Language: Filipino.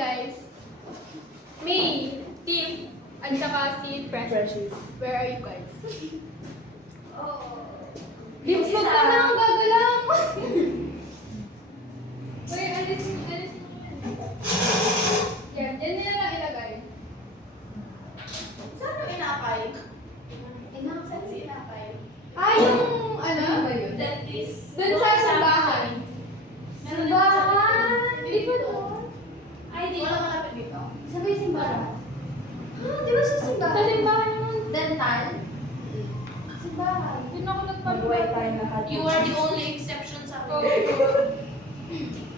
guys. May, Tiff, at saka si Precious. Where are you guys? Lips mo ka na ang gagalang! Uy, alis mo yan. Yan nila lang ilagay. Saan yung inakay? Saan si inakay? Ah, yung ano? Dentist. Doon sa simbahan. Simbahan! Di ba doon? Ay, di. Wala malapit dito. Sabay simbahan. Di ba sa simbahan? Sa simbahan yun. Dental. Simbahan. Doon ako Mag-white tayo lahat. You are the only exception sa akin. Oh.